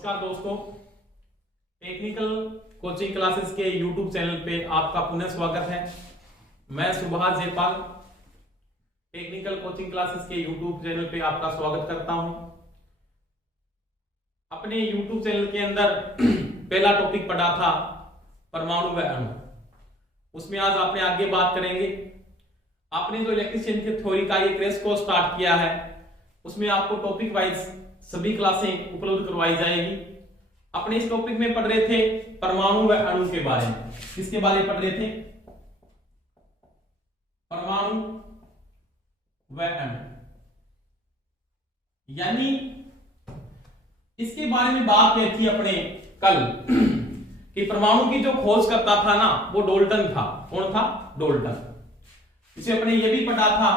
नमस्कार दोस्तों, technical coaching classes के YouTube चैनल पे आपका पुनः स्वागत है। मैं Subhash Jaipal technical coaching classes के YouTube चैनल पे आपका स्वागत करता हूं। अपने YouTube चैनल के अंदर पहला टॉपिक पढ़ा था परमाणु व अणु, उसमें आज आपने आगे बात करेंगे। आपने जो इलेक्ट्रिशियन की थ्योरी का ये क्रेश कोर्स स्टार्ट किया है, उसमें आपको टॉपिक वाइज सभी क्लासें उपलब्ध करवाई जाएगी। अपने इस टॉपिक में पढ़ रहे थे परमाणु व अणु के बारे में। किसके बारे में पढ़ रहे थे? परमाणु व अणु, यानी इसके बारे में बात की थी अपने कल कि परमाणु की जो खोज करता था ना, वो डाल्टन था। कौन था? डाल्टन। इसे अपने ये भी पढ़ा था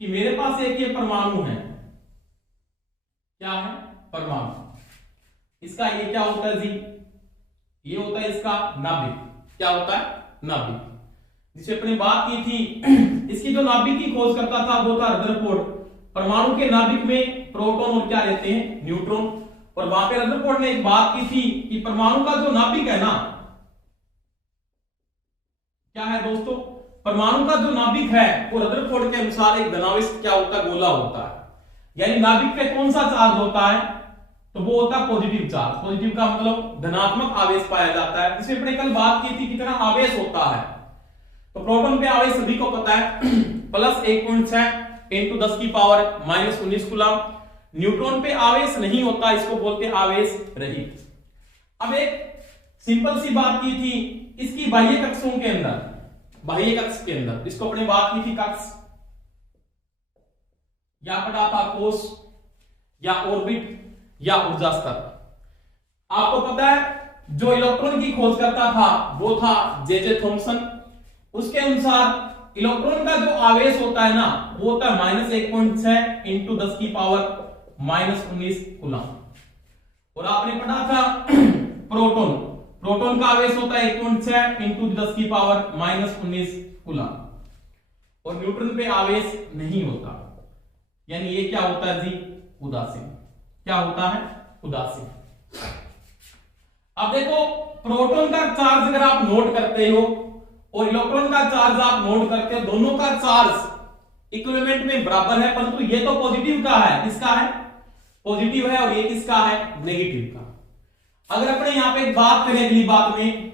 कि मेरे पास एक ये परमाणु है। क्या है? परमाणु। इसका ये क्या होता है जी? ये होता है इसका नाभिक। क्या होता है? नाभिक। जिसे अपने बात की थी, इसकी जो नाभिक की खोज करता था वो था रदरफोर्ड। परमाणु के नाभिक में प्रोटॉन और क्या रहते हैं? न्यूट्रॉन। और वहां पे रदरफोर्ड ने एक बात की थी कि परमाणु का जो नाभिक है ना, क्या है दोस्तों? परमाणु का जो नाभिक है वो रदरफोर्ड के अनुसार एक धनावेश क्या होता है? गोला होता है। यानी नाभिक पे कौन सा चार्ज होता है? तो वो होता है पॉजिटिव चार्ज। पॉजिटिव का मतलब धनात्मक आवेश पाया जाता है। इसमें अपने कल बात की थी कितना आवेश होता है। तो प्रोटॉन पे आवेश सभी को पता है प्लस 1.6 इंटू 10 की पावर माइनस 19 कूलम। न्यूट्रॉन पे आवेश नहीं होता, इसको बोलते आवेश रहित। अब एक सिंपल सी बात की थी इसकी बाह्य कक्षों के अंदर, बाह्य कक्ष के अंदर, इसको अपने बात की थी कक्ष, या पढ़ा था कोश, या ऑर्बिट, या ऊर्जा स्तर। आपको पता है जो इलेक्ट्रॉन की खोज करता था वो था जे थॉमसन। उसके अनुसार इलेक्ट्रॉन का जो आवेश होता है ना, वो होता है माइनस 1.6 इंटू 10 की पावर माइनस 19 कूलम। और आपने पढ़ा था प्रोटॉन, प्रोटॉन का आवेश होता है 1.6 इंटू 10 की पावर माइनस 19 कूलम। और न्यूट्रॉन पे आवेश नहीं होता, यानी ये क्या होता है जी? उदासीन। क्या होता है? उदासीन। अब देखो, प्रोटॉन का चार्ज अगर आप नोट करते हो और इलेक्ट्रॉन का चार्ज आप नोट करते हो, दोनों का चार्ज इक्विवेलेंट में बराबर है, परंतु ये तो पॉजिटिव का है। किसका है? पॉजिटिव है। और ये किसका है? नेगेटिव का। अगर अपने यहां पे एक बात करें अगली बात में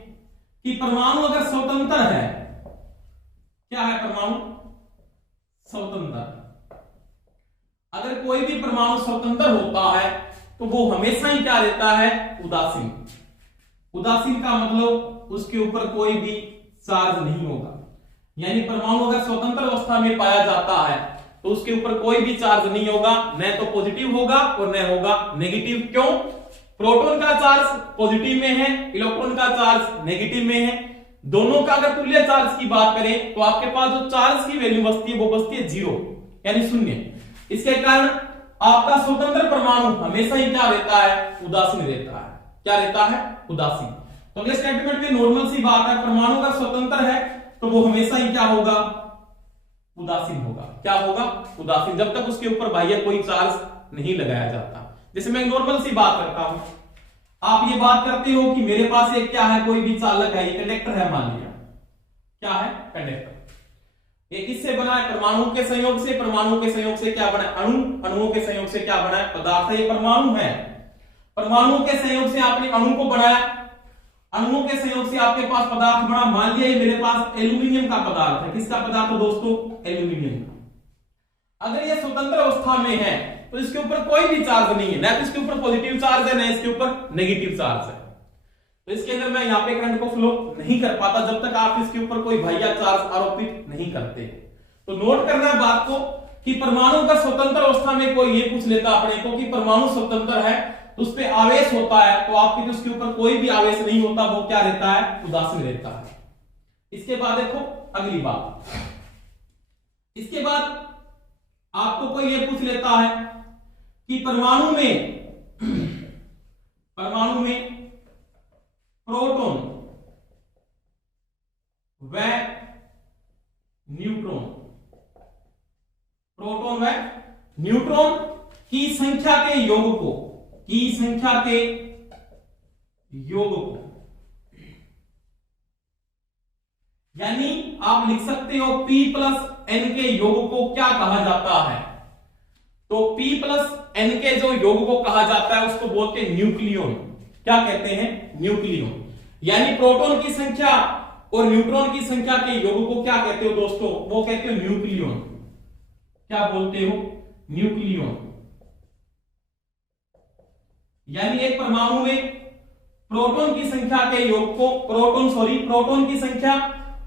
कि परमाणु अगर स्वतंत्र है, क्या है परमाणु? स्वतंत्र। अगर कोई भी परमाणु स्वतंत्र होता है तो वो हमेशा ही क्या रहता है? उदासीन। उदासीन का मतलब उसके ऊपर कोई भी चार्ज नहीं होगा। यानी परमाणु अगर स्वतंत्र अवस्था में पाया जाता है तो उसके ऊपर कोई भी चार्ज नहीं होगा, न तो पॉजिटिव होगा और न होगा नेगेटिव। क्यों? प्रोटॉन का चार्ज पॉजिटिव में है, इलेक्ट्रॉन का चार्ज नेगेटिव में है। दोनों का अगर तुल्य चार्ज की बात करें तो आपके पास जो चार्ज की वैल्यू बचती है वो बचती है 0, यानी शून्य। इसके कारण आपका स्वतंत्र परमाणु हमेशा ही क्या रहता है? उदासीन रहता है। क्या रहता है? उदासीन। तो अगले स्टेटमेंट में नॉर्मल सी बात है, परमाणु अगर स्वतंत्र है तो वो हमेशा ही क्या होगा? उदासीन होगा। क्या होगा? उदासीन, जब तक उसके ऊपर बाह्य कोई चार्ज नहीं लगाया जाता। जैसे मैं नॉर्मल सी बात करता हूं, आप ये बात करते हो कि मेरे पास एक क्या है? कोई भी चालक है, ये कंडक्टर है मान लिया। क्या है? कंडक्टर। ये किससे बना है? परमाणु के संयोग से। परमाणु के संयोग से क्या बना है? अणु। अणुओं के संयोग से क्या बना है? पदार्थ। ये परमाणु है। परमाणुओं के संयोग से आपने अणु को बनाया, अणुओं के संयोग से आपके पास पदार्थ बना। मान लिया ये मेरे पास एल्यूमिनियम का पदार्थ है। किसका पदार्थ है दोस्तों? एल्यूमिनियम का। अगर ये स्वतंत्र अवस्था में है तो इसके ऊपर कोई भी चार्ज नहीं है, ना तो इसके ऊपर पॉजिटिव चार्ज है, ना इसके ऊपर नेगेटिव चार्ज है। तो इसके अंदर मैं यहाँ पे करंट को फ्लो नहीं कर पाता जब तक आप इसके ऊपर कोई बाह्य चार्ज आरोपित नहीं करते। तो नोट करना है बात को कि परमाणु का स्वतंत्र अवस्था में कोई ये पूछ लेता अपने को कि परमाणु स्वतंत्र है तो उस पर आवेश होता है, तो आपके उसके ऊपर कोई भी आवेश नहीं होता, वो क्या रहता है? उदासीन रहता है। इसके बाद देखो अगली बात, इसके बाद आपको कोई ये पूछ लेता है कि परमाणु में प्रोटॉन व न्यूट्रॉन, प्रोटॉन व न्यूट्रॉन की संख्या के योग को की संख्या के योग को, यानी आप लिख सकते हो p प्लस n के योग को क्या कहा जाता है? तो p प्लस n के जो योग को कहा जाता है उसको बोलते हैं न्यूक्लियन। क्या कहते हैं? न्यूक्लियन। यानी प्रोटॉन की संख्या और न्यूट्रॉन की संख्या के योग को क्या कहते हो दोस्तों? वो कहते हो न्यूक्लियन। क्या बोलते हो? न्यूक्लियन। यानी एक परमाणु में प्रोटॉन की संख्या के योग को प्रोटॉन की संख्या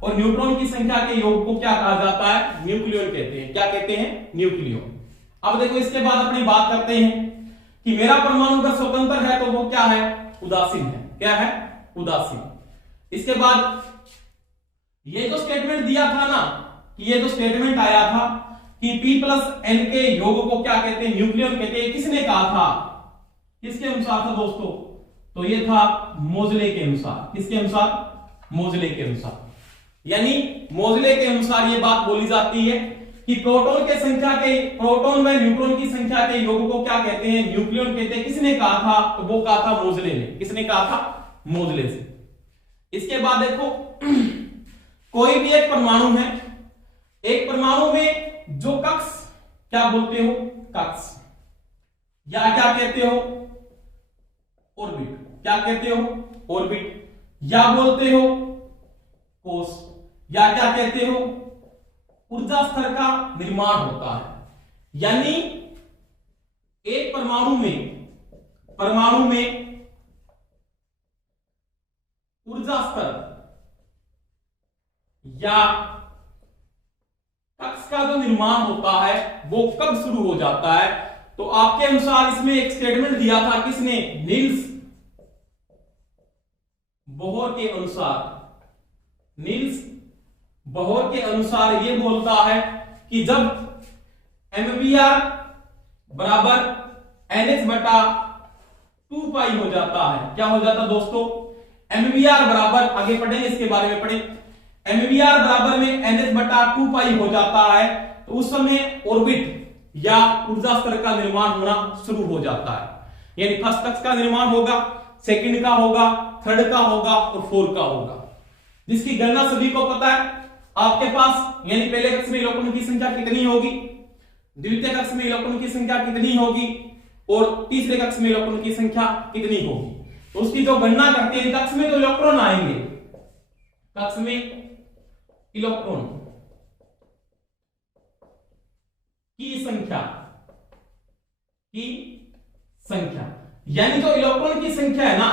और न्यूट्रॉन की संख्या के योग को क्या कहा जाता है? न्यूक्लियन कहते हैं। क्या कहते हैं? न्यूक्लियन। अब देखो इसके बाद अपनी बात करते हैं कि मेरा परमाणु अगर स्वतंत्र है तो वो क्या है? उदासीन है। क्या है? उदासीन। इसके बाद ये जो स्टेटमेंट दिया था ना, कि ये जो स्टेटमेंट आया था कि p प्लस n के योग को क्या कहते हैं? न्यूक्लियन कहते हैं। किसने कहा था? किसके अनुसार था दोस्तों? तो ये था मोजले के अनुसार। किसके अनुसार? मोजले के अनुसार। यानी मोजले के अनुसार ये बात बोली जाती है कि प्रोटॉन व न्यूट्रॉन की संख्या के योग को क्या कहते हैं? न्यूक्लियन कहते हैं। किसने कहा था? तो वो कहा था मोजले ने। किसने कहा था? मोजले से। इसके बाद देखो कोई भी एक परमाणु है, एक परमाणु में जो कक्ष, क्या बोलते हो? कक्ष, या क्या कहते हो? ऑर्बिट। क्या कहते हो? ऑर्बिट। या बोलते हो कोश, या क्या कहते हो? ऊर्जा स्तर का निर्माण होता है। यानी एक परमाणु में ऊर्जा स्तर या कक्ष का जो निर्माण होता है वो कब शुरू हो जाता है? तो आपके अनुसार इसमें एक स्टेटमेंट दिया था। किसने? नील्स बोहर के अनुसार। नील्स बोहर के अनुसार ये बोलता है कि जब MVR बराबर NH बटा 2 पाई हो जाता है। क्या हो जाता दोस्तों? MVR बराबर, आगे पढ़ेंगे इसके बारे में पढ़ें, MVR बराबर में NH बटा 2 पाई हो जाता है तो उस समय ऑर्बिट या ऊर्जा स्तर का निर्माण होना शुरू हो जाता है। यानी फर्स्ट कक्ष का निर्माण होगा, सेकंड का होगा, थर्ड का होगा और फोर्थ का होगा, जिसकी गणना सभी को पता है आपके पास। यानी पहले कक्ष में इलेक्ट्रॉन की संख्या कितनी होगी, द्वितीय कक्ष में इलेक्ट्रॉन की संख्या कितनी होगी और तीसरे कक्ष में इलेक्ट्रॉन की संख्या कितनी होगी, तो उसकी जो गणना करते हैं कक्ष में जो इलेक्ट्रॉन आएंगे, कक्ष में इलेक्ट्रॉन की संख्या, यानी जो इलेक्ट्रॉन की संख्या है ना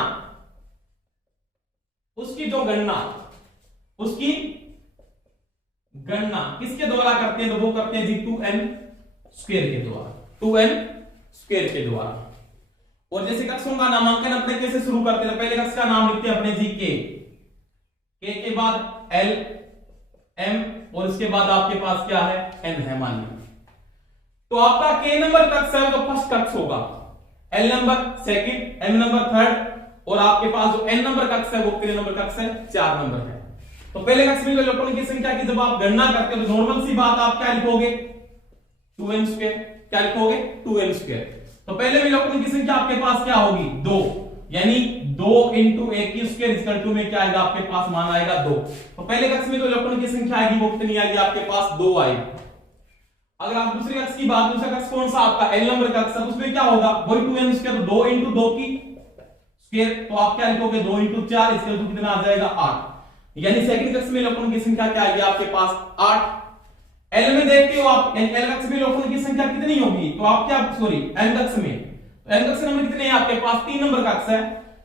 उसकी गणना किसके द्वारा करते हैं? तो वो करते हैं जी 2n स्क्वायर के द्वारा। 2n स्क्वायर के द्वारा। और जैसे कक्षों का नामांकन अपने कैसे शुरू करते हैं? पहले कक्ष का नाम लिखते हैं अपने जी के के बाद l m और इसके बाद आपके पास क्या है? n है मान लीजिए। तो आपका k नंबर कक्ष है तो फर्स्ट कक्ष होगा, l number second, m number third और आपके पास जो n नंबर कक्ष है वो कितने नंबर कक्ष है? 4 नंबर है। तो पहले कक्ष में इलेक्ट्रॉन की संख्या की जब आप गणना करते हो तो नॉर्मल सी बात आप क्या लिखोगे? 2n square. क्या लिखोगे? 2n square. तो पहले में इलेक्ट्रॉन की संख्या आपके पास क्या होगी? 2, यानी 2 × 1 की स्क्वायर इक्वल टू में क्या आएगा? आपके पास मान आएगा 2। तो पहले कक्ष में जो इलेक्ट्रॉन की संख्या आएगी वो कितनी आएगी? आपके पास 2 आएगी। अगर आप दूसरे कक्ष की बात, दूसरा कक्ष कौन सा आपका? l नंबर कक्ष, उसमें क्या होगा? वही 2n स्क्वायर, 2 × 2 की स्क्वायर। तो आप क्या लिखोगे? 2 × 4 इक्वल टू कितना आ जाएगा? 8। यानी सेकंड कक्ष में इलेक्ट्रॉन की संख्या क्या आएगी? आपके पास 8। L में देखते हो आप, L कक्ष में इलेक्ट्रॉन की संख्या कितनी होगी? तो आप क्या, सॉरी N कक्ष में, N कक्ष नंबर कितने हैं आपके पास? 3 नंबर कक्ष है।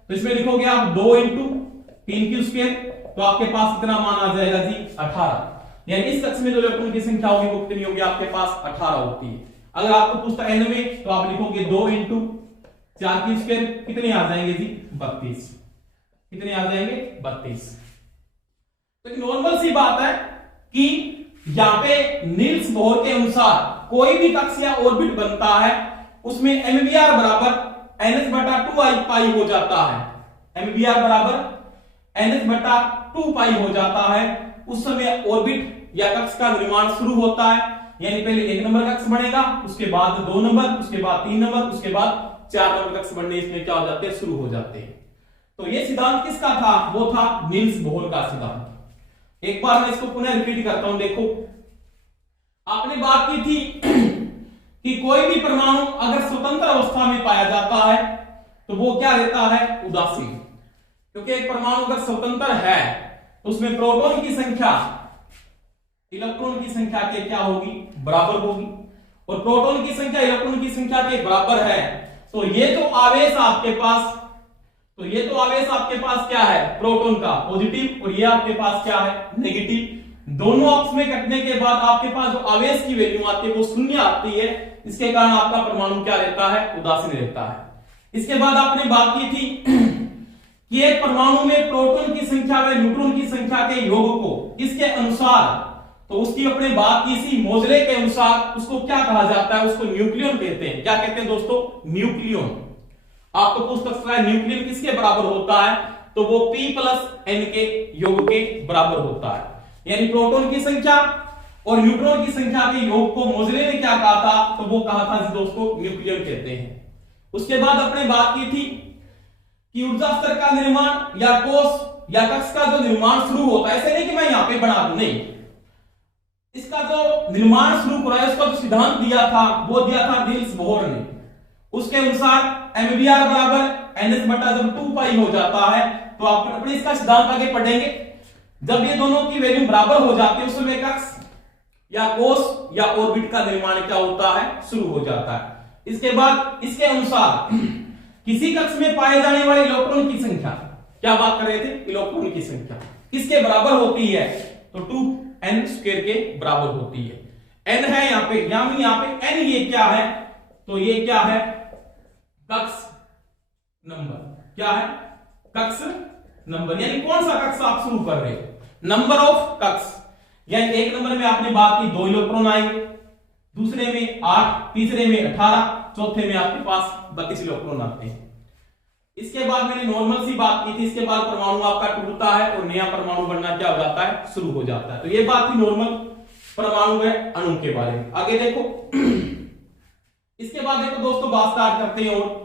तो इसमें लिखोगे आप 2 × 3 की स्क्वायर, तो आपके पास कितना मान आ जाएगा जी? 18। यानी इस कक्ष में जो इलेक्ट्रॉन की संख्या होगी वो कितनी होगी? आपके पास 18 होती है। अगर आपको पूछता N में तो आप लिखोगे 2 × 4 की स्क्वायर, कितने आ जाएंगे जी? 32। कितने आ जाएंगे? 32। तो नॉर्मल सी बात है कि यहां पे नील्स बोहर के अनुसार कोई भी कक्ष या ऑर्बिट बनता है उसमें MVR बराबर NH बटा 2 पाई हो जाता है। MVR बराबर NH बटा 2 पाई हो जाता है। उस समय ऑर्बिट या कक्ष का निर्माण शुरू होता है। यानी पहले 1 नंबर कक्ष बनेगा, उसके बाद 2 नंबर, उसके बाद 3 नंबर, उसके बाद 4 नंबर कक्ष बनने इसमें क्या हो जाते हैं, शुरू हो जाते हैं। तो ये सिद्धांत किसका था, वो था नील्स बोहर का सिद्धांत। एक बार मैं इसको पुनः रिपीट करता हूं। देखो आपने बात की थी कि कोई भी परमाणु अगर स्वतंत्र अवस्था में पाया जाता है तो वो क्या रहता है, उदासीन। क्योंकि एक परमाणु अगर स्वतंत्र है तो उसमें प्रोटॉन की संख्या इलेक्ट्रॉन की संख्या के क्या होगी, बराबर होगी। और प्रोटॉन की संख्या इलेक्ट्रॉन की संख्या के बराबर है तो ये जो आवेश आपके पास क्या है, प्रोटॉन का पॉजिटिव, और ये आपके पास क्या है, नेगेटिव। दोनों आपस में कटने के बाद आपके पास जो आवेश की वैल्यू आती है वो शून्य आती है। इसके कारण आपका परमाणु क्या रहता है, उदासीन रहता है। इसके बाद आपने बात की थी कि एक परमाणु में प्रोटॉन की संख्या व न्यूट्रॉन की संख्या के योग को इसके अनुसार, तो उसकी अपने बात की इसी मोजले के अनुसार उसको क्या कहा जाता है, उसको न्यूक्लियन कहते हैं। क्या कहते हैं दोस्तों, न्यूक्लियन। आपको पूछ सकता है न्यूक्लियन किसके बराबर होता है, तो वो P+N के योग के बराबर होता है। यानी प्रोटॉन की संख्या और न्यूट्रॉन की संख्या के योग को मोजले ने क्या कहा था, तो वो कहा था दोस्तों न्यूक्लियन कहते हैं। उसके बाद अपने बात की थी कि ऊर्जा स्तर का निर्माण या कोष या कक्ष का जो निर्माण शुरू होता है, ऐसे नहीं कि मैं यहां पे बना दूं, नहीं, इसका जो निर्माण शुरू हो रहा है उसका जो सिद्धांत दिया था वो दिया था नील्स बोहर ने। उसके अनुसार MBR बराबर NS बटा जब 2 पाई हो जाता है तो आप अपने इसका सिद्धांत आगे पढ़ेंगे। जब ये दोनों की वैल्यू बराबर हो जाती है उस समय कक्ष या कोष या ऑर्बिट का निर्माण क्या होता है, शुरू हो जाता है। इसके बाद इसके अनुसार किसी कक्ष में पाए जाने वाले इलेक्ट्रॉन की संख्या, क्या बात कर रहे थे, इलेक्ट्रॉन की संख्या किसके बराबर होती है, तो 2n² के बराबर होती है। n है यहां पे n, ये क्या है, तो ये क्या है, कक्ष नंबर। क्या है, कक्ष नंबर। यानी कौन सा कक्ष आप शुरू कर रहे हो, नंबर ऑफ कक्ष। यानी एक नंबर में आपने बात की 2 इलेक्ट्रॉन आएंगे, दूसरे में 8, तीसरे में 18, चौथे में आपके पास 32 इलेक्ट्रॉन आते हैं। इसके बाद मैंने नॉर्मल सी बात की थी, इसके बाद परमाणु आपका टूटता है और नया परमाणु बनना क्या हो जाता है, शुरू हो जाता है। तो ये बात थी नॉर्मल परमाणु है अणु के बारे में। आगे देखो इसके बाद देखो दोस्तों बात स्टार्ट करते हैं। और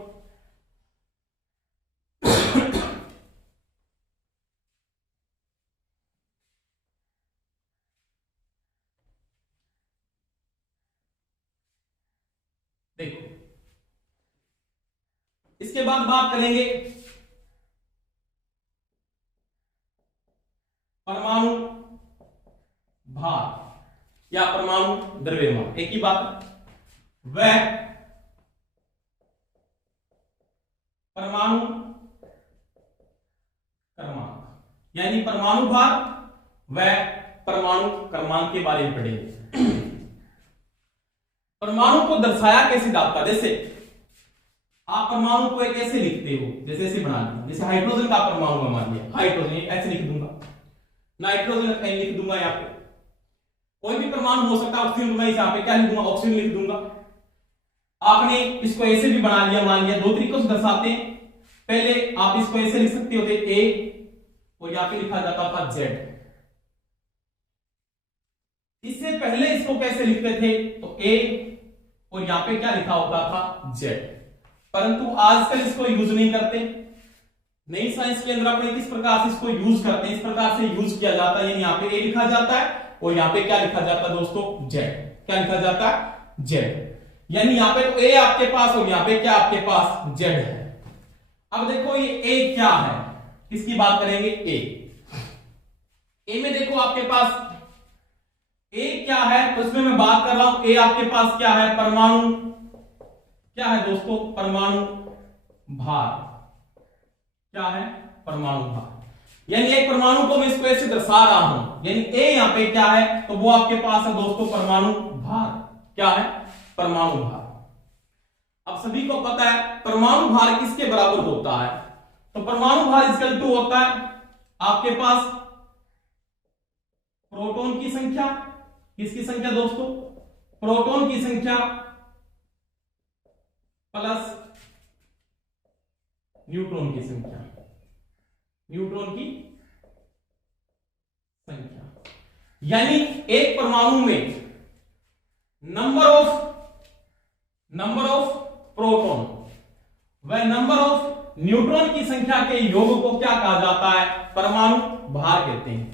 देखो इसके बाद बात करेंगे परमाणु भार या परमाणु द्रव्यमान। एक ही बात, वह परमाणु क्रमांक, यानी परमाणु भार व परमाणु क्रमांक के बारे में पढ़ेंगे। परमाणु को दर्शाया कैसे जाता है, जैसे आप परमाणु को कैसे लिखते हो, जैसे ऐसे बना लिया, जैसे हाइड्रोजन का परमाणु मान लिया, हाइड्रोजन ऐसे लिख दूंगा, नाइट्रोजन N लिख दूंगा, यहाँ पे कोई भी परमाणु हो सकता है, ऑक्सीजन मैं यहाँ पे क्या लिख दूंगा, ऑक्सीजन लिख दूंगा। आपने इसको ऐसे भी बना लिया, मान लिया, 2 तरीकों से दर्शाते हैं। पहले आप इसको ऐसे लिख सकते होते A और यहाँ पे लिखा जाता था Z। इससे पहले इसको कैसे लिखते थे, तो A और यहाँ पे क्या लिखा होता था Z। परंतु आजकल इसको यूज नहीं करते। नई साइंस के अंदर अपने किस प्रकार से इसको यूज करते हैं, इस प्रकार से यूज किया जाता है। यानी यहाँ पे A लिखा जाता है और यहाँ पे क्या लिखा जाता है दोस्तों, Z। क्या लिखा जाता है, Z। यानी यहाँ पे तो A आपके पास और यहाँ पे क्या आपके पास Z है। अब देखो ये A क्या है, किसकी बात करेंगे, A में देखो आपके पास A क्या है, तो उसमें मैं बात कर रहा हूं। A आपके पास क्या है, परमाणु, क्या है दोस्तों, परमाणु भार। क्या है, परमाणु भार। यानी एक परमाणु को मैं इसको ऐसे दर्शा रहा हूं, यानी A यहां पे क्या है, तो वो आपके पास है दोस्तों परमाणु भार। क्या है, परमाणु भार। अब सभी को पता है परमाणु भार किसके बराबर होता है, तो परमाणु भार इक्वल टू होता है आपके पास प्रोटॉन की संख्या, किसकी संख्या दोस्तों, प्रोटॉन की संख्या प्लस न्यूट्रॉन की संख्या, न्यूट्रॉन की संख्या। यानी एक परमाणु में नंबर ऑफ प्रोटॉन वह नंबर ऑफ न्यूट्रॉन की संख्या के योग को क्या कहा जाता है? परमाणु भार कहते हैं।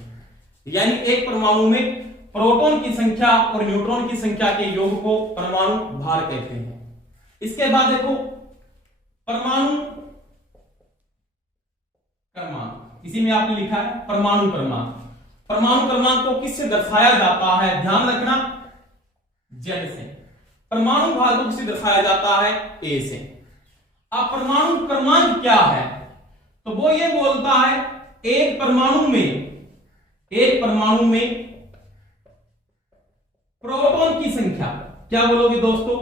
यानी एक परमाणु में प्रोटॉन की संख्या और न्यूट्रॉन की संख्या के योग को परमाणु भार कहते हैं। इसके बाद देखो परमाणु क्रमांक, इसी में आपने लिखा है परमाणु क्रमांक। परमाणु क्रमांक को किससे दर्शाया जाता है? ध्यान रखना, जेड से। परमाणु भार को किससे दर्शाया जाता है? ए से। अब परमाणु क्रमांक क्या है? तो वो ये बोलता है एक परमाणु में प्रोटॉन की संख्या, क्या बोलोगे दोस्तों?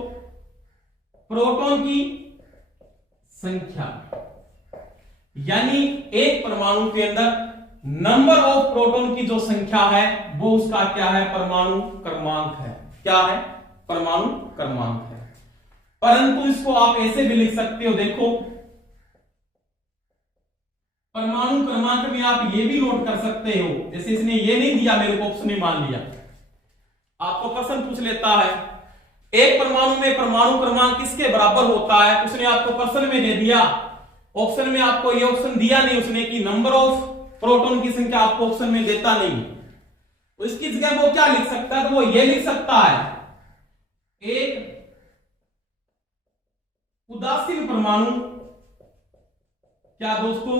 प्रोटॉन की संख्या, यानी एक परमाणु के अंदर नंबर ऑफ प्रोटॉन की जो संख्या है वो उसका क्या है? परमाणु क्रमांक है। क्या है? परमाणु क्रमांक है। परंतु इसको आप ऐसे भी लिख सकते हो, देखो परमाणु क्रमांक में आप ये भी नोट कर सकते हो, जैसे इसने ये नहीं दिया मेरे को, ऑप्शन में मान लिया, आपको प्रश्न पूछ लेता है एक परमाणु में परमाणु क्रमांक किसके बराबर होता है? उसने आपको प्रश्न में दे दिया, ऑप्शन में आपको ये ऑप्शन दिया नहीं उसने कि नंबर ऑफ प्रोटॉन की संख्या, आपको ऑप्शन में देता नहीं। तो इसकी जगह वो क्या लिख सकता है? तो वो ये लिख सकता है एक उदासीन परमाणु, क्या दोस्तों?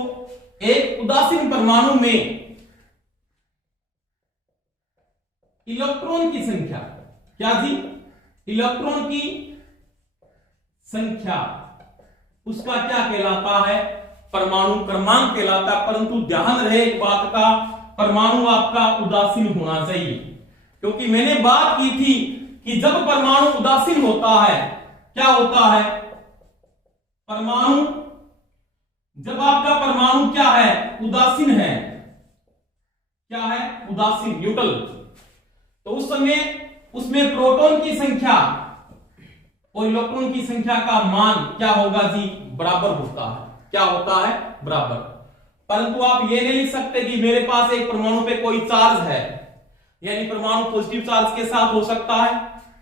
एक उदासीन परमाणु में इलेक्ट्रॉन की संख्या, क्या जी? इलेक्ट्रॉन की संख्या, उसका क्या कहलाता है? परमाणु क्रमांक कहलाता है। परंतु ध्यान रहे एक बात का, परमाणु आपका उदासीन होना चाहिए, क्योंकि मैंने बात की थी कि जब परमाणु उदासीन होता है, क्या होता है? परमाणु, जब आपका परमाणु क्या है? उदासीन है। क्या है? उदासीन, न्यूट्रल। तो उस समय उसमें प्रोटॉन की संख्या और इलेक्ट्रॉन की संख्या का मान क्या होगा जी? बराबर होता है। क्या होता है? बराबर। परंतु आप ये नहीं लिख सकते कि मेरे पास एक परमाणु पे कोई चार्ज है, यानी परमाणु पॉजिटिव चार्ज के साथ हो सकता है,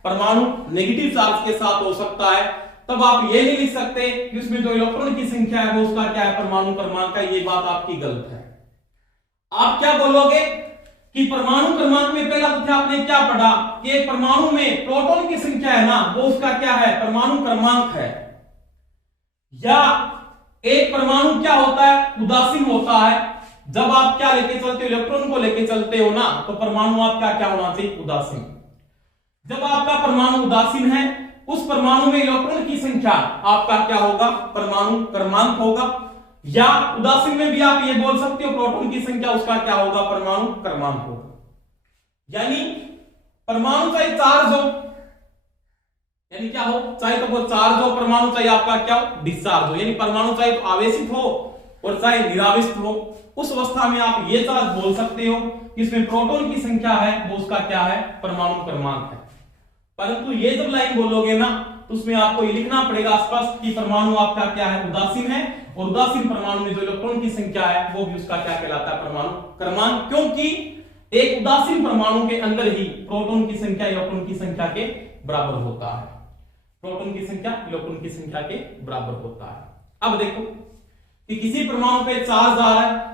परमाणु नेगेटिव चार्ज के साथ हो सकता है, तब आप ये नहीं लिख सकते कि उसमें जो इलेक्ट्रॉन की संख्या है वो उसका क्या है? परमाणु क्रमांक है। ये बात आपकी गलत है। आप क्या बोलोगे कि परमाणु क्रमांक में पहला तथ्य आपने क्या पढ़ा कि एक परमाणु में प्रोटॉन की संख्या है ना, वो उसका क्या है? परमाणु क्रमांक है। या एक परमाणु क्या होता है? उदासीन होता है। जब आप क्या लेके चलते हो? इलेक्ट्रॉन को लेके चलते हो ना, तो परमाणु आपका क्या होना चाहिए? उदासीन। जब आपका परमाणु उदासीन है, उस परमाणु में इलेक्ट्रॉन की संख्या आपका क्या होगा? परमाणु क्रमांक होगा। या उदासीन में भी आप ये बोल सकते हो प्रोटॉन की संख्या उसका क्या होगा? परमाणु क्रमांक होगा। यानी परमाणु चाहे चार्ज हो, यानी क्या हो? चाहे तो वो चार्ज हो परमाणु, चाहे आपका क्या हो? डिस्चार्ज हो। यानी परमाणु चाहे तो आवेशित हो और चाहे निरावेशित हो, उस अवस्था में आप ये चार्ज बोल सकते हो कि इसमें प्रोटॉन की संख्या है वो उसका क्या है? परमाणु क्रमांक है। परंतु ये जब लाइन बोलोगे ना, तो उसमें आपको ये लिखना पड़ेगा स्पष्ट कि परमाणु आपका क्या है? उदासीन है, और उदासीन परमाणु में जो इलेक्ट्रॉन की संख्या है वो भी उसका क्या कहलाता है? परमाणु क्रमांक। क्योंकि एक उदासीन परमाणु के अंदर ही प्रोटॉन की संख्या इलेक्ट्रॉन की संख्या के बराबर होता है। प्रोटॉन की संख्या इलेक्ट्रॉन की संख्या के बराबर होता है। अब देखो कि किसी परमाणु पे चार्ज आ रहा है,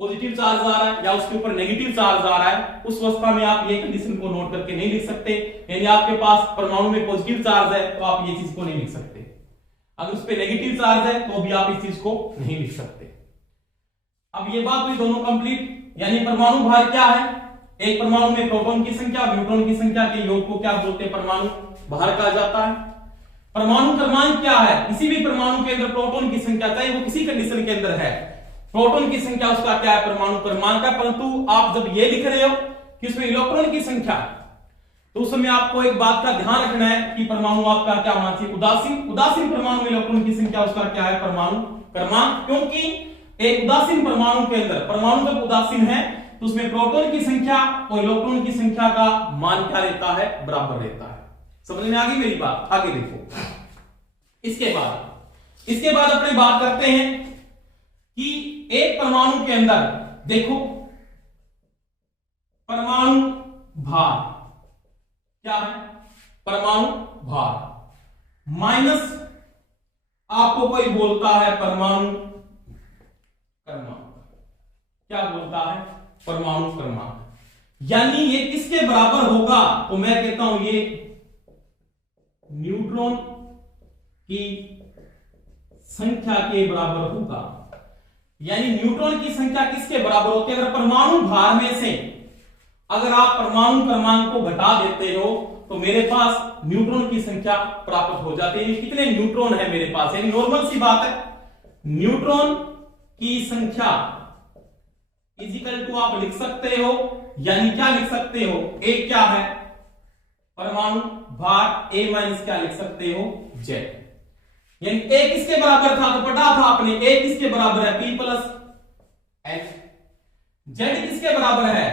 पॉजिटिव चार्ज आ रहा है या उसके ऊपर नेगेटिव चार्ज आ रहा है, उस अवस्था में आप ये कंडीशन को नोट करके नहीं लिख सकते। यानी आपके पास परमाणु में पॉजिटिव चार्ज है तो आप ये चीज को नहीं लिख सकते, अगर उस पर नेगेटिव चार्ज है तो भी आप इस चीज को नहीं लिख सकते। अब ये बात हुई दोनों कंप्लीट। यानी परमाणु भार क्या है? एक परमाणु में प्रोटॉन की संख्या और न्यूट्रॉन की संख्या के योग को क्या बोलते हैं? परमाणु भार कहा जाता है। परमाणु क्रमांक क्या है? किसी भी परमाणु के अंदर प्रोटॉन की संख्या, चाहे वो किसी कंडीशन के अंदर है, प्रोटॉन की संख्या उसका क्या है? परमाणु क्रमांक है। परंतु आप जब ये लिख रहे हो कि उसमें इलेक्ट्रॉन की संख्या, तो उस समय आपको एक बात का ध्यान रखना है कि परमाणु आपका क्या होना चाहिए? उदासीन। उदासीन परमाणु में इलेक्ट्रॉन की संख्या उसका क्या है? परमाणु क्रमांक। क्योंकि एक उदासीन परमाणु के अंदर, परमाणु जब उदासीन है तो उसमें प्रोटॉन की संख्या और इलेक्ट्रॉन की संख्या का मान क्या रहता है? बराबर रहता है। समझ में आ गई मेरी बात? आगे देखो। इसके बाद अपने बात करते हैं कि एक परमाणु के अंदर देखो परमाणु भार क्या है? परमाणु भार माइनस आपको कोई बोलता है परमाणु क्रमांक, क्या बोलता है? परमाणु क्रमांक, यानी ये किसके बराबर होगा? तो मैं कहता हूं ये न्यूट्रॉन की संख्या के बराबर होगा। यानी न्यूट्रॉन की संख्या किसके बराबर होती है? अगर परमाणु भार में से अगर आप परमाणु क्रमांक को घटा देते हो तो मेरे पास न्यूट्रॉन की संख्या प्राप्त हो जाती है। कितने न्यूट्रॉन है मेरे पास? यानी नॉर्मल सी बात है, न्यूट्रॉन की संख्या इजिकल टू आप लिख सकते हो, यानी क्या लिख सकते हो? ए क्या है? परमाणु भार, ए माइनस क्या लिख सकते हो? जेड। यानी ए किसके बराबर था? तो पढ़ा था आपने, ए किसके बराबर है? P plus N. जेड किसके बराबर है?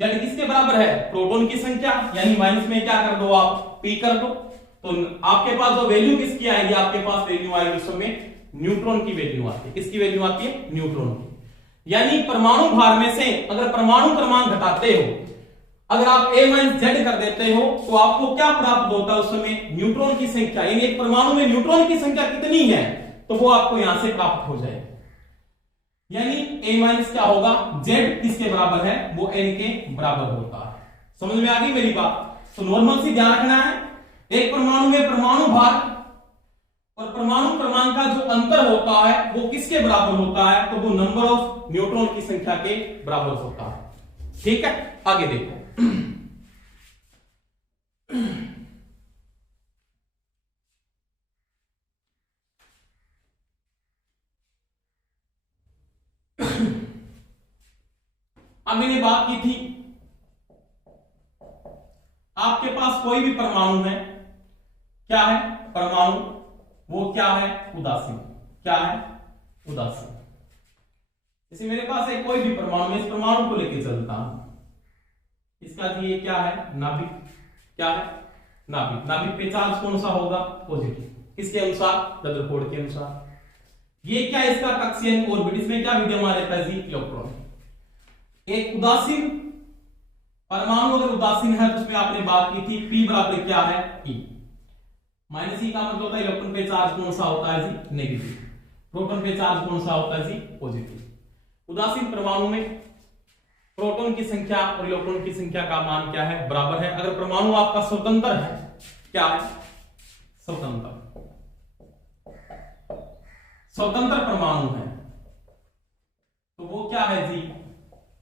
जेड किसके बराबर है? प्रोटॉन की संख्या, यानी माइनस में क्या कर दो आप? पी कर दो। तो आपके पास जो वैल्यू किसकी आएगी? आपके पास वैल्यू आएगी उस समय न्यूट्रॉन की वैल्यू आती है। किसकी वैल्यू आती है? न्यूट्रॉन की। यानी परमाणु भार में से अगर परमाणु क्रमांक घटाते हो, अगर आप a माइनस जेड कर देते हो तो आपको क्या प्राप्त होता है उस समय? न्यूट्रॉन की संख्या। यानी एक परमाणु में न्यूट्रॉन की संख्या कितनी है तो वो आपको यहां से प्राप्त हो जाए। यानी a माइनस क्या होगा? z किसके बराबर है? वो n के बराबर होता है। समझ में आ गई मेरी बात? तो नॉर्मल सी ध्यान रखना है, एक परमाणु में परमाणु भार और परमाणु क्रमांक का जो अंतर होता है वो किसके बराबर होता है? तो वो नंबर ऑफ न्यूट्रॉन की संख्या के बराबर होता है। ठीक है, आगे देखो। अब मैंने बात की थी, आपके पास कोई भी परमाणु है, क्या है? परमाणु, वो क्या है? उदासीन। क्या है? उदासीन। जैसे मेरे पास है कोई भी परमाणु, मैं इस परमाणु को लेके चलता हूं, इसका ये क्या है? नाभिक। क्या है? नाभिक। नाभिक पे चार्ज कौन सा होगा? पॉजिटिव। किसके अनुसार? रदरफोर्ड के अनुसार। ये क्या? इसका कक्षीय ऑर्बिट, इसमें क्या विद्यमान रहता है? जी, इलेक्ट्रॉन। एक उदासीन परमाणु अगर उदासीन है तो उसमें आपने बात की थी P बराबर क्या है? E। माइनस E का मतलब होता है इलेक्ट्रॉन पे चार्ज कौन सा होता है? जी, नेगेटिव। प्रोटॉन पे चार्ज कौन सा होता है? जी, पॉजिटिव। उदासीन परमाणु में प्रोटॉन की संख्या और इलेक्ट्रॉन की संख्या का मान क्या है? बराबर है। अगर परमाणु आपका स्वतंत्र है, क्या है? स्वतंत्र। स्वतंत्र परमाणु है तो वो क्या है? जी,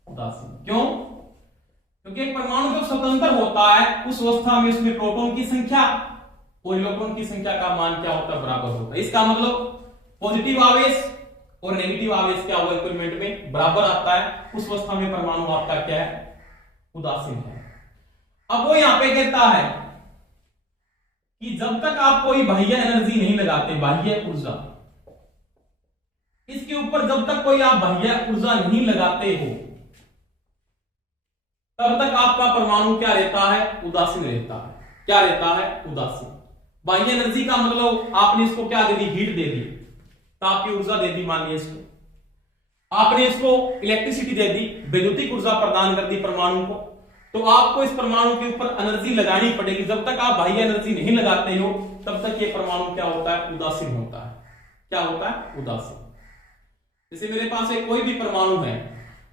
उदासीन। क्यों? क्योंकि एक परमाणु जब स्वतंत्र होता है उस अवस्था में उसमें प्रोटॉन की संख्या और इलेक्ट्रॉन की संख्या का मान क्या होता है? बराबर होता है। इसका मतलब पॉजिटिव आवेश और नेगेटिव आवेश क्या होगा? इक्विवेलेंट में बराबर आता है। उस अवस्था में परमाणु आपका क्या है? उदासीन है। अब वो यहां पे कहता है कि जब तक आप कोई बाह्य एनर्जी नहीं लगाते, बाह्य ऊर्जा, इसके ऊपर जब तक कोई आप बाह्य ऊर्जा नहीं लगाते हो तब तक आपका परमाणु क्या रहता है? उदासीन रहता है। क्या रहता है? उदासीन। बाह्य एनर्जी का मतलब आपने इसको क्या दे दी? हीट दे दी, ताप की ऊर्जा दे दी, मानिए इसको। आपने इसको इलेक्ट्रिसिटी दे दी, वैद्युतिक ऊर्जा प्रदान कर दी परमाणु को, तो आपको इस परमाणु के ऊपर एनर्जी लगानी पड़ेगी। जब तक आप बाह्य एनर्जी नहीं लगाते हो तब तक ये परमाणु क्या होता है? उदासीन होता है। क्या होता है? उदासीन। जैसे मेरे पास एक कोई भी परमाणु है,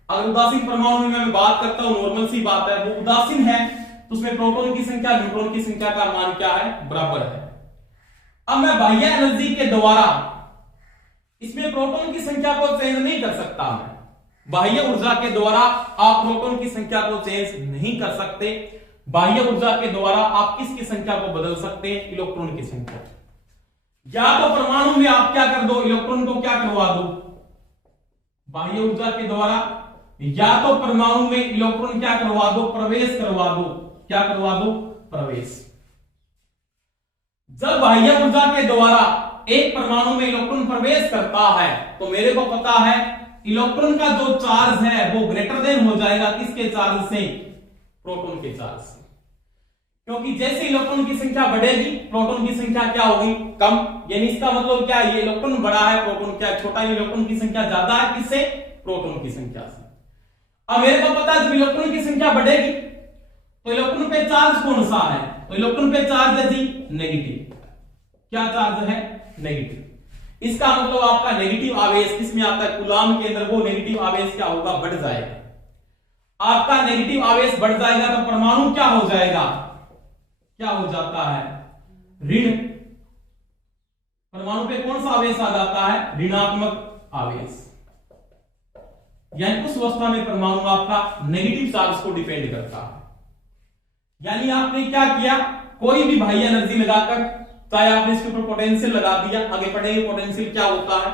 अगर उदासीन परमाणु में मैं बात करता हूं, नॉर्मल सी बात है, वो उदासीन है तो उसमें प्रोटॉन की संख्या न्यूट्रॉन की संख्या का मान क्या है? बराबर है। अब मैं बाह्य एनर्जी के द्वारा इसमें प्रोटॉन की संख्या को चेंज नहीं कर सकता। मैं बाह्य ऊर्जा के द्वारा आप प्रोटॉन की संख्या को चेंज नहीं कर सकते। बाह्य ऊर्जा के द्वारा आप किसकी संख्या को बदल सकते हैं? इलेक्ट्रॉन की संख्या। या तो परमाणु में आप क्या कर दो? इलेक्ट्रॉन को क्या करवा दो? बाह्य ऊर्जा के द्वारा, या तो परमाणु में इलेक्ट्रॉन क्या करवा दो? प्रवेश करवा दो। क्या करवा दो? प्रवेश। जब बाह्य ऊर्जा के द्वारा एक परमाणु में इलेक्ट्रॉन प्रवेश करता है तो मेरे को पता है इलेक्ट्रॉन का जो चार्ज है वो ग्रेटर देन हो जाएगा किसके चार्ज से? प्रोटॉन के चार्ज से। क्योंकि जैसे इलेक्ट्रॉन की संख्या बढ़ेगी प्रोटॉन की संख्या क्या होगी? कम। यानी इसका मतलब क्या है? ये इलेक्ट्रॉन बड़ा है, प्रोटॉन क्या छोटा है? इलेक्ट्रॉन की संख्या ज्यादा है किससे? प्रोटॉन की संख्या से। अब मेरे को पता है जब इलेक्ट्रॉन की संख्या बढ़ेगी तो इलेक्ट्रॉन पे चार्ज कौन सा है? तो इलेक्ट्रॉन पे चार्ज है जी नेगेटिव। क्या चार्ज है? नेगेटिव। इसका मतलब आपका नेगेटिव आवेश किसमें आता है, कूलाम के अंदर, वो नेगेटिव आवेश क्या होगा, बढ़ जाएगा। आपका नेगेटिव आवेश बढ़ जाएगा तो परमाणु क्या हो जाएगा, क्या हो जाता है, ऋण। परमाणु पे कौन सा आवेश आ जाता है, ऋणात्मक आवेश। यानी उस अवस्था में परमाणु आपका नेगेटिव चार्ज को डिपेंड करता है। यानी आपने क्या किया, कोई भी बाह्य एनर्जी लगाकर, चाहे आपने इसके ऊपर पोटेंशियल लगा दिया, आगे पढ़ेंगे पोटेंशियल क्या होता है,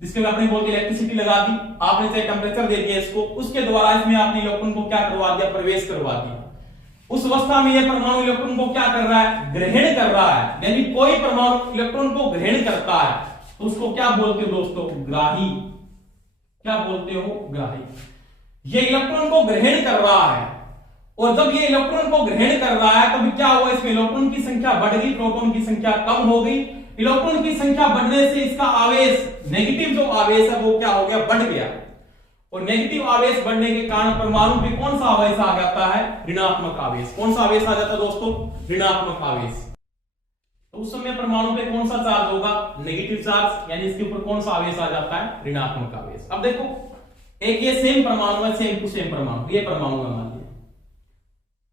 जिसके बाद आपने बोल के इलेक्ट्रिसिटी लगा दी, आपने चाहे टेम्परेचर दे दिया इसको, उसके द्वारा इसमें आपने इलेक्ट्रॉन को क्या करवा दिया, प्रवेश करवा दिया। उस अवस्था में यह परमाणु इलेक्ट्रॉन को क्या कर रहा है, ग्रहण कर रहा है। यानी कोई परमाणु इलेक्ट्रॉन को ग्रहण करता है तो उसको क्या बोलते हो दोस्तों, ग्राही। क्या बोलते हो, ग्राही। ये इलेक्ट्रॉन को ग्रहण कर रहा है, और जब ये इलेक्ट्रॉन को ग्रहण कर रहा है तब क्या हुआ, इसमें इलेक्ट्रॉन की संख्या बढ़ गई, प्रोटॉन की संख्या कम हो गई। इलेक्ट्रॉन की संख्या बढ़ने से इसका आवेश, नेगेटिव जो आवेश है वो क्या हो गया, बढ़ गया। और नेगेटिव आवेश बढ़ने के कारण परमाणु पे कौन सा आवेश आ जाता है, ऋणात्मक आवेश। कौन सा आवेश आ जाता है दोस्तों, ऋणात्मक आवेश। तो उस समय परमाणु पे कौन सा चार्ज होगा, नेगेटिव चार्ज। यानी इसके ऊपर कौन सा आवेश आ जाता है, ऋणात्मक आवेश। अब देखो, एक ये सेम परमाणु है, सेम टू सेम परमाणु, ये परमाणु है मान लिया,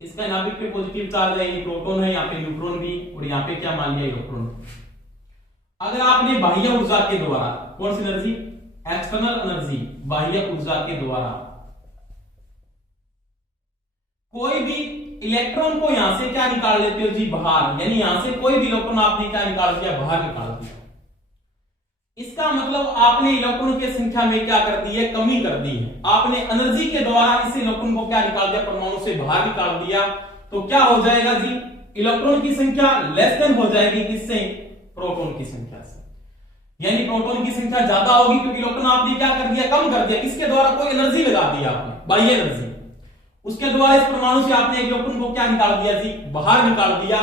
इसका नाभिक पे पॉजिटिव चार्ज है, ये प्रोटॉन है, यहाँ पे न्यूट्रॉन भी, और यहाँ पे क्या मान लिया, इलेक्ट्रॉन। अगर आपने बाह्य ऊर्जा के द्वारा, कौन सी एनर्जी, एक्सटर्नल एनर्जी, बाह्य ऊर्जा के द्वारा कोई भी इलेक्ट्रॉन को यहां से क्या निकाल लेते हो जी, बाहर। यानी यहां से कोई भी इलेक्ट्रॉन आपने क्या निकाल दिया, बाहर निकाल दिया। इसका मतलब आपने इलेक्ट्रॉन की संख्या में क्या कर दी है, कमी कर दी है। आपने एनर्जी के द्वारा इस इलेक्ट्रॉन को क्या निकाल दिया, परमाणु से बाहर निकाल दिया। तो क्या हो जाएगा जी, इलेक्ट्रॉन की संख्या लेस देन हो जाएगी किससे, प्रोटॉन की संख्या से। यानी प्रोटॉन की संख्या ज्यादा होगी क्योंकि इलेक्ट्रॉन आपने क्या कर दिया, कम कर दिया। किसके द्वारा, कोई एनर्जी लगा दी आपने, बाह्य एनर्जी, उसके द्वारा इस परमाणु से आपने एक इलेक्ट्रॉन को क्या निकाल दिया जी, बाहर निकाल दिया।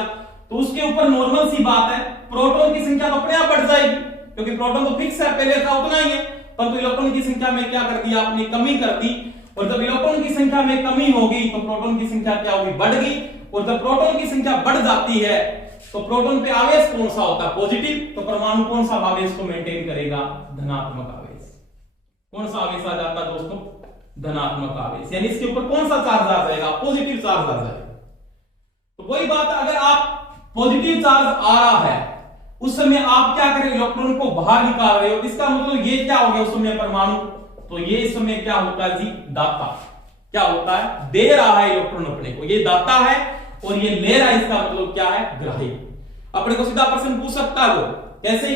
तो उसके ऊपर नॉर्मल सी बात है, प्रोटॉन की संख्या तो अपने आप बढ़ जाएगी क्योंकि प्रोटॉन तो फिक्स है, पहले था उतना ही है। परंतु इलेक्ट्रॉन की संख्या में क्या कर दिया आपने, कमी कर दी। और जब इलेक्ट्रॉन की संख्या में कमी होगी तो प्रोटॉन की संख्या क्या होगी, बढ़ गई। और जब प्रोटॉन की संख्या बढ़ जाती है तो प्रोटॉन पे आवेश कौन सा होता है, पॉजिटिव। तो परमाणु कौन सा आवेश को मेंटेन करेगा, धनात्मक आवेश। कौन सा आवेश आ जाता है दोस्तों, धनात्मक आवेश। यानी इसके ऊपर कौन सा चार्ज आ जाएगा, पॉजिटिव चार्ज आ जाएगा। तो वही बात, अगर आप पॉजिटिव चार्ज आ रहा है उस समय आप क्या करें, इलेक्ट्रॉन को बाहर निकाल रहे हो, इसका मतलब ये क्या हो गया उस समय परमाणु, तो ये इस समय क्या होता है जी, दाता। क्या होता है, दे रहा है इलेक्ट्रॉन अपने को, ये दाता है और ये ले रहा है, इसका मतलब क्या है, ग्राही। अपने को सीधा प्रश्न पूछ सकता है वो, कैसे,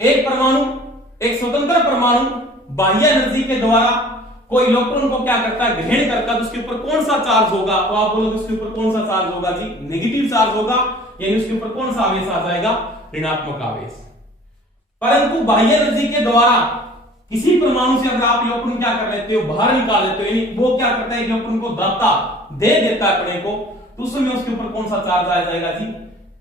एक परमाणु, एक स्वतंत्र परमाणु बाह्य एनर्जी के द्वारा कोई इलेक्ट्रॉन को क्या करता है, ग्रहण करता है, तो उसके ऊपर कौन सा चार्ज होगा, तो आप बोलोगे उसके ऊपर कौन सा चार्ज होगा जी, नेगेटिव चार्ज होगा। यानी उसके ऊपर कौन सा आवेश आ जाएगा, ऋणात्मक आवेश। परंतु बाह्य एनर्जी के द्वारा किसी परमाणु से अगर आप इलेक्ट्रॉन क्या कर लेते हो, बाहर निकाल लेते हो, यानी वो क्या करता है, इलेक्ट्रॉन को दाता दे देता है अपने को, तो उस समय उसके ऊपर कौन सा चार्ज आ जाएगा जी,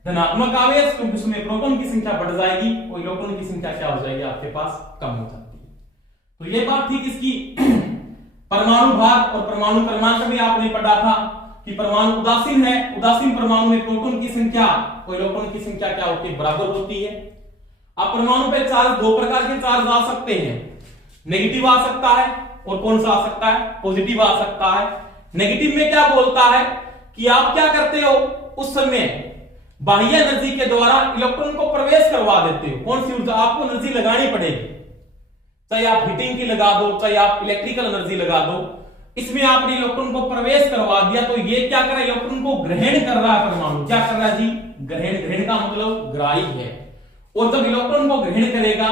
धनात्मक आवेश। क्योंकि उसमें प्रोटॉन की संख्या बढ़ जाएगी और इलेक्ट्रॉन की संख्या क्या हो जाएगी, आपके पास कम हो जाती है। तो ये बात थी किसकी, परमाणु भाग और परमाणु क्रमांक में आपने पढ़ा था कि परमाणु उदासीन है, उदासीन परमाणु में प्रोटॉन की संख्या और इलेक्ट्रॉन की संख्या क्या होती है, बराबर होती है। अब परमाणु पे चार्ज, दो प्रकार के चार्ज आ सकते हैं, नेगेटिव आ सकता है और कौन सा आ सकता है, पॉजिटिव आ सकता है। नेगेटिव में क्या बोलता है कि आप क्या करते हो, उस समय बाह्य एनर्जी के द्वारा इलेक्ट्रॉन को प्रवेश करवा देते हो। कौन सी ऊर्जा, आपको एनर्जी लगानी पड़ेगी, चाहे आप हीटिंग की लगा दो, चाहे आप इलेक्ट्रिकल एनर्जी लगा दो, इसमें आपने इलेक्ट्रॉन को प्रवेश करवा दिया। तो ये क्या कर रहा है, इलेक्ट्रॉन को ग्रहण कर रहा है परमाणु। क्या कर रहा है जी, ग्रहण। ग्रहण का मतलब ग्राही है। और जब इलेक्ट्रॉन को ग्रहण करेगा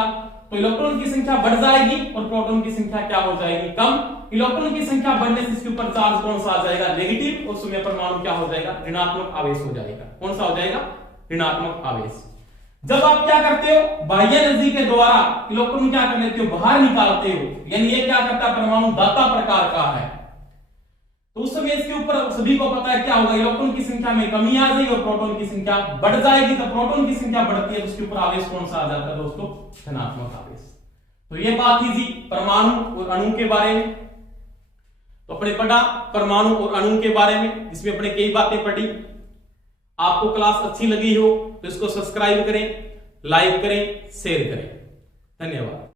तो इलेक्ट्रॉन की संख्या बढ़ जाएगी और प्रोटॉन की संख्या क्या हो जाएगी, कम। इलेक्ट्रॉन की संख्या बढ़ने से इसके ऊपर चार्ज कौन सा आ जाएगा, नेगेटिव। उस समय परमाणु क्या हो जाएगा, ऋणात्मक आवेश हो जाएगा। कौन सा हो जाएगा, ऋणात्मक आवेश। जब आप क्या करते हो, बाह्य एनर्जी के द्वारा इलेक्ट्रॉन क्या कर लेते हो, बाहर निकालते हो, यानी ये क्या करता है, परमाणु दाता प्रकार का है। तो उस समय इसके ऊपर सभी को पता है क्या होगा, इलेक्ट्रॉन की संख्या में कमी आ जाएगी और प्रोटॉन की संख्या बढ़ जाएगी। तो प्रोटॉन की संख्या बढ़ती है तो उसके ऊपर आवेश कौन सा आ जाता है दोस्तों, धनात्मक आवेश। तो ये बात थी जी परमाणु और अणु के बारे में। तो अपने पढ़ा परमाणु और अणु के बारे में, जिसमें अपने कई बातें पढ़ी। आपको क्लास अच्छी लगी हो तो इसको सब्सक्राइब करें, लाइक करें, शेयर करें। धन्यवाद।